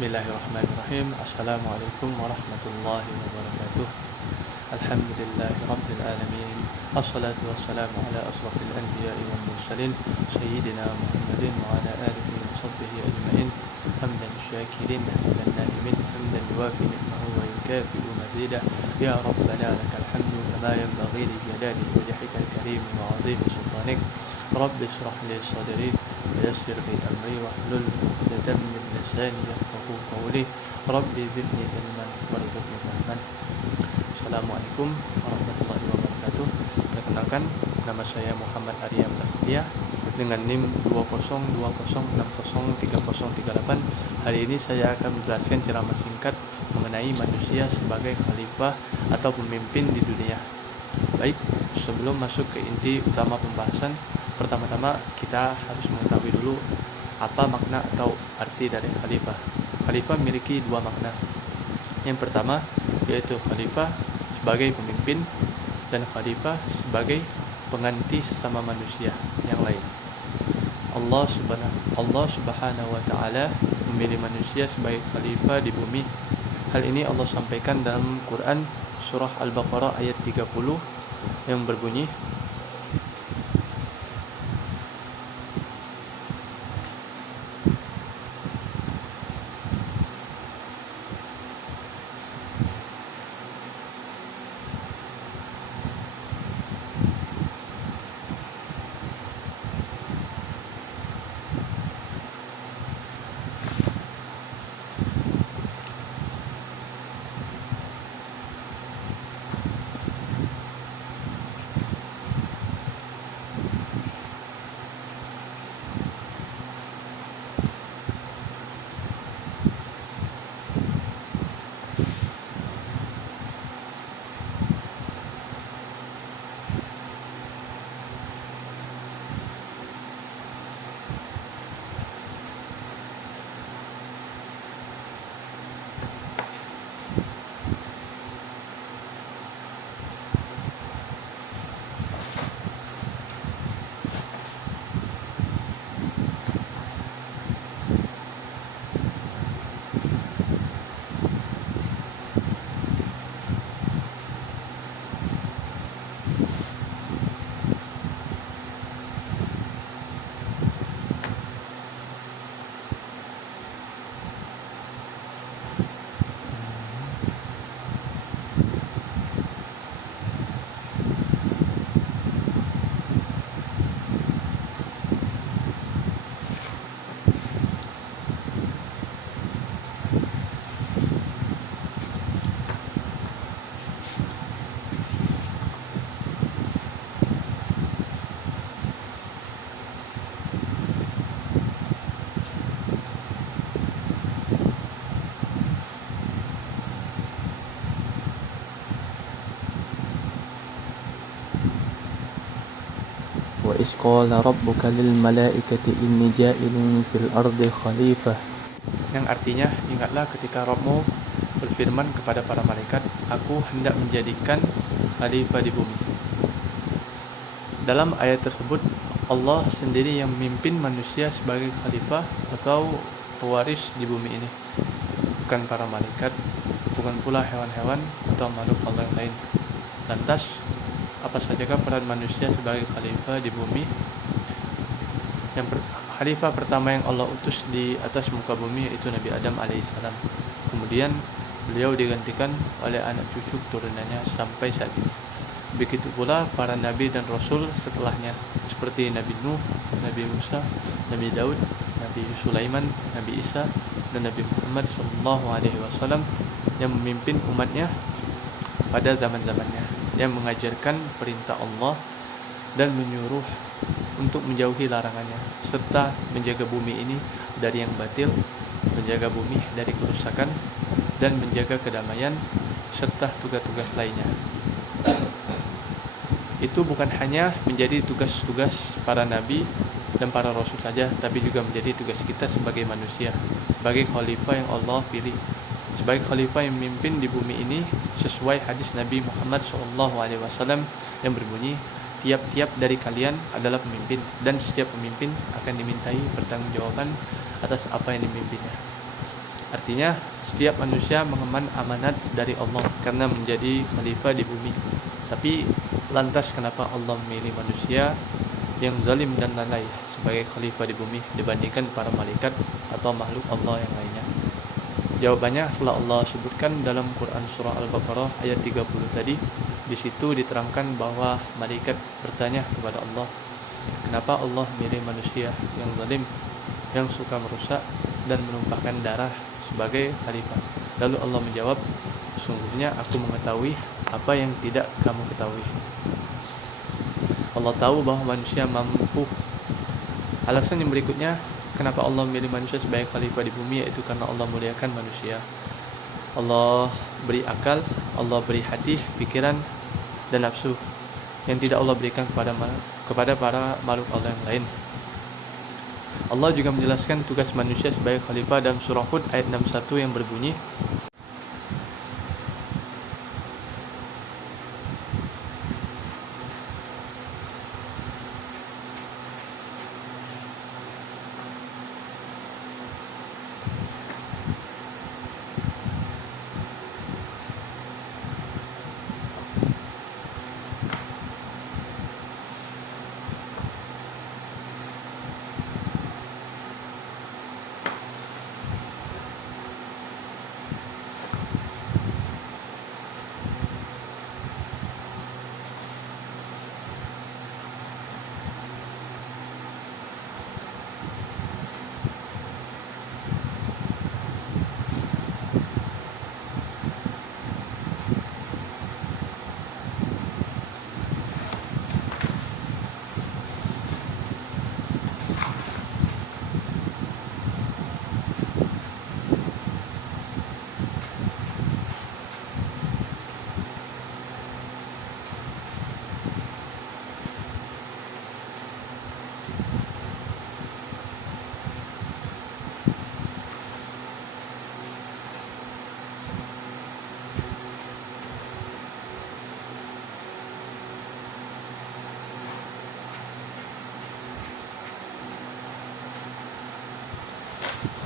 Bismillahirrahmanirrahim. Assalamualaikum warahmatullahi wabarakatuh. Alhamdulillahi rabbil alamin. Assalatu wassalamu ala asrafil anbiya'i wal mursalin sayyidina Muhammadin wa ala alihi wa sahbihi ajma'in. Hamdan syakirin hamdan na'imin hamdan yuwafi ni'mahu wa yukafi'u mazidah. Ya Rabbana lakal hamdu kama yanbaghi li jalali wajhikal karim wa 'azimi sultanik. Rabbi ishrah li sadri wa yassir li amri wahlul 'uqdatam min lisani yafqahu qawli. Rabbi zidni ilman warzuqni fahman. Assalamualaikum warahmatullahi wabarakatuh. Perkenalkan, nama saya Muhammad Arya Prasetya dengan NIM 20206030338. Hari ini saya akan menjelaskan ceramah singkat mengenai manusia sebagai khalifah atau pemimpin di dunia. Baik, sebelum masuk ke inti utama pembahasan, pertama-tama kita harus mengetahui dulu apa makna atau arti dari khalifah. Khalifah memiliki dua makna. Yang pertama yaitu khalifah sebagai pemimpin dan khalifah sebagai pengganti sesama manusia yang lain. Allah Subhanahu wa taala memilih manusia sebagai khalifah di bumi. Hal ini Allah sampaikan dalam Quran surah Al-Baqarah ayat 30 yang berbunyi, wa iz qala rabbuka lil malaikati inni ja'ilun fil ardi khalifah, yang artinya, ingatlah ketika Rabbmu berfirman kepada para malaikat, aku hendak menjadikan khalifah di bumi. Dalam ayat tersebut Allah sendiri yang memimpin manusia sebagai khalifah atau pewaris di bumi ini, bukan para malaikat, bukan pula hewan-hewan atau makhluk Allah yang lain. Lantas, apa sajakah peran manusia sebagai khalifah di bumi? Khalifah pertama yang Allah utus di atas muka bumi yaitu Nabi Adam alaihissalam. Kemudian beliau digantikan oleh anak cucu turunannya sampai saat ini. Begitu pula para nabi dan rasul setelahnya, seperti Nabi Nuh, Nabi Musa, Nabi Daud, Nabi Sulaiman, Nabi Isa, dan Nabi Muhammad SAW yang memimpin umatnya pada zaman-zamannya, yang mengajarkan perintah Allah dan menyuruh untuk menjauhi larangannya, serta menjaga bumi ini dari yang batil, menjaga bumi dari kerusakan, dan menjaga kedamaian, serta tugas-tugas lainnya. Itu bukan hanya menjadi tugas-tugas para nabi dan para rasul saja, tapi juga menjadi tugas kita sebagai manusia, sebagai khalifah yang Allah pilih, sebagai khalifah yang memimpin di bumi ini sesuai hadis Nabi Muhammad SAW yang berbunyi, tiap-tiap dari kalian adalah pemimpin, dan setiap pemimpin akan dimintai pertanggungjawaban atas apa yang dimimpinnya. Artinya, setiap manusia mengemban amanat dari Allah karena menjadi khalifah di bumi. Tapi lantas kenapa Allah memilih manusia yang zalim dan lalai sebagai khalifah di bumi dibandingkan para malaikat atau makhluk Allah yang lainnya? Jawabannya telah Allah sebutkan dalam Quran surah Al-Baqarah ayat 30 tadi. Di situ diterangkan bahwa malaikat bertanya kepada Allah, kenapa Allah memilih manusia yang zalim, yang suka merusak dan menumpahkan darah sebagai khalifah? Lalu Allah menjawab, sesungguhnya aku mengetahui apa yang tidak kamu ketahui. Allah tahu bahwa manusia mampu. Alasan yang berikutnya, kenapa Allah memilih manusia sebagai khalifah di bumi, yaitu karena Allah muliakan manusia. Allah beri akal, Allah beri hati, pikiran, dan nafsu yang tidak Allah berikan kepada para makhluk Allah yang lain. Allah juga menjelaskan tugas manusia sebagai khalifah dalam surah Hud ayat 61 yang berbunyi,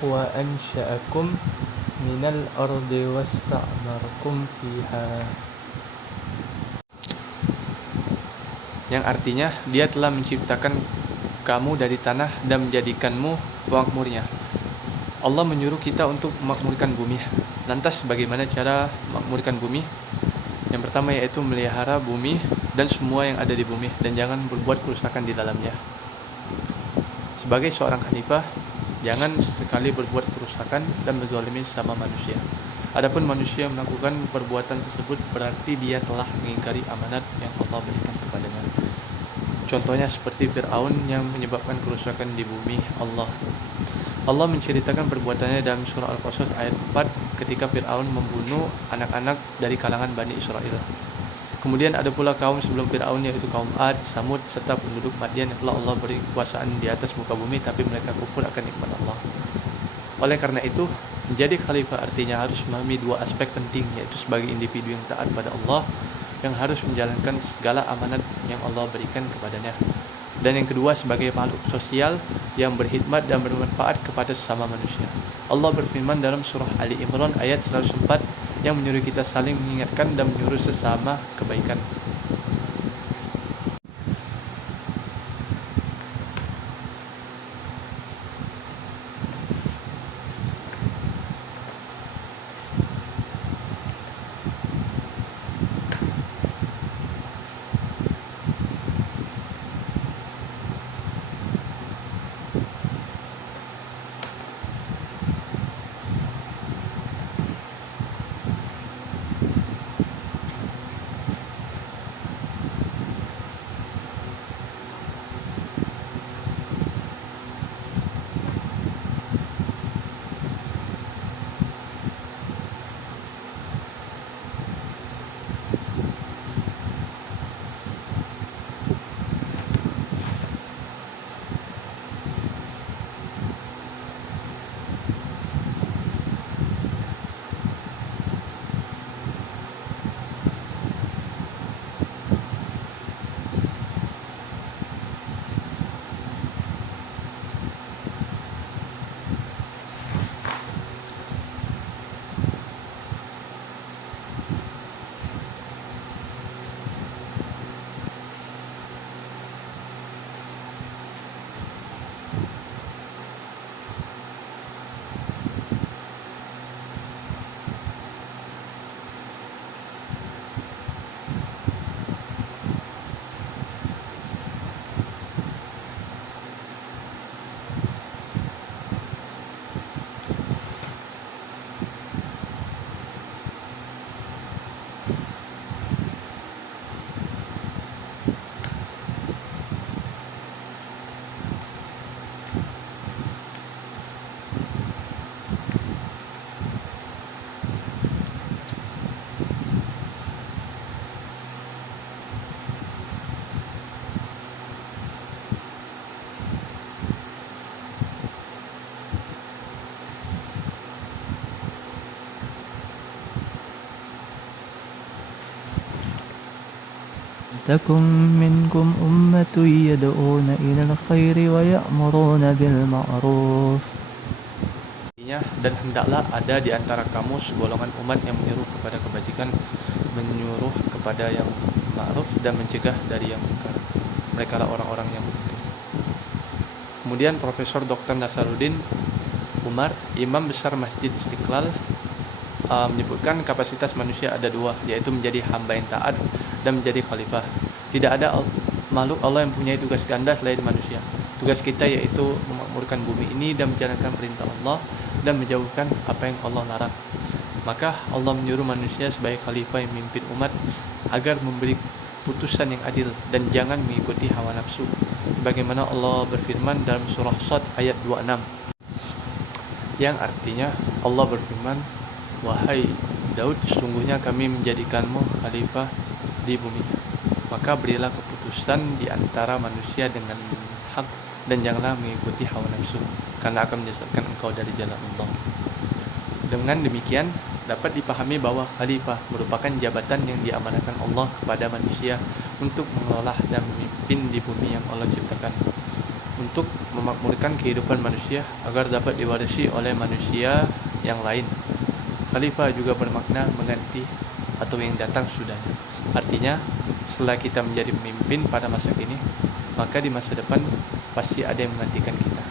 wa ansha'akum minal ardi wasta'marakum fiha, yang artinya Dia telah menciptakan kamu dari tanah dan menjadikanmu pemakmurnya. Allah menyuruh kita untuk memakmurkan bumi. Lantas bagaimana cara memakmurkan bumi? Yang pertama yaitu melihara bumi dan semua yang ada di bumi, dan jangan berbuat kerusakan di dalamnya. Sebagai seorang khalifah, jangan sekali berbuat kerusakan dan menzalimi sesama manusia. Adapun manusia yang melakukan perbuatan tersebut berarti dia telah mengingkari amanat yang Allah berikan kepadanya. Contohnya seperti Fir'aun yang menyebabkan kerusakan di bumi Allah menceritakan perbuatannya dalam surah Al-Qasas ayat 4 ketika Fir'aun membunuh anak-anak dari kalangan Bani Israel. Kemudian ada pula kaum sebelum Fir'aun, yaitu kaum Ad, Samud, serta penduduk Madian yang telah Allah beri kekuasaan di atas muka bumi, tapi mereka kufur akan nikmat Allah. Oleh karena itu, menjadi khalifah artinya harus memahami dua aspek penting, yaitu sebagai individu yang taat pada Allah, yang harus menjalankan segala amanat yang Allah berikan kepadanya, dan yang kedua sebagai makhluk sosial yang berkhidmat dan bermanfaat kepada sesama manusia. Allah berfirman dalam surah Ali Imran ayat 104 yang menyuruh kita saling mengingatkan dan menyuruh sesama kebaikan. ولتكن منكم أمة يدعون إلى الخير ويأمرون بالمعروف. Dan hendaklah ada di antara kamu segolongan umat yang menyuruh kepada kebajikan, menyuruh kepada yang ma'ruf, dan mencegah dari yang munkar. Mereka lah orang-orang yang begitu. Kemudian Profesor Dr. Nasaruddin Umar, Imam Besar Masjid Istiqlal, menyebutkan kapasitas manusia ada dua, yaitu menjadi hamba yang taat dan menjadi khalifah. Tidak ada makhluk Allah yang punya tugas ganda selain manusia. Tugas kita yaitu memakmurkan bumi ini dan menjalankan perintah Allah dan menjauhkan apa yang Allah larang. Maka Allah menyuruh manusia sebagai khalifah yang memimpin umat agar memberi putusan yang adil dan jangan mengikuti hawa nafsu. Bagaimana Allah berfirman dalam surah Shad ayat 26, yang artinya Allah berfirman, "Wahai Daud, sesungguhnya kami menjadikanmu khalifah di bumi. Maka berilah keputusan di antara manusia dengan hak dan janganlah mengikuti hawa nafsu, karena akan menyesatkan engkau dari jalan Allah." Dengan demikian dapat dipahami bahwa khalifah merupakan jabatan yang diamanahkan Allah kepada manusia untuk mengelola dan memimpin di bumi yang Allah ciptakan, untuk memakmurkan kehidupan manusia agar dapat diwarisi oleh manusia yang lain. Khalifah juga bermakna mengganti atau yang datang sudahnya. Artinya, setelah kita menjadi pemimpin pada masa kini, maka di masa depan pasti ada yang menggantikan kita.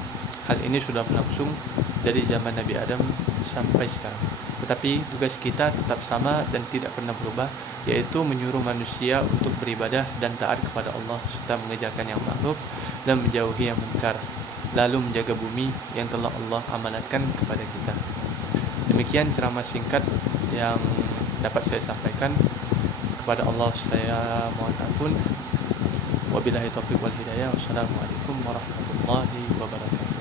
Hal ini sudah berlangsung dari zaman Nabi Adam sampai sekarang. Tetapi tugas kita tetap sama dan tidak pernah berubah, yaitu menyuruh manusia untuk beribadah dan taat kepada Allah serta mengerjakan yang ma'ruf dan menjauhi yang munkar, lalu menjaga bumi yang telah Allah amanatkan kepada kita. Demikian ceramah singkat yang dapat saya sampaikan. Kepada Allah saya mohon ampun. Wabillahi taufiq wal hidayah. Wassalamualaikum warahmatullahi wabarakatuh.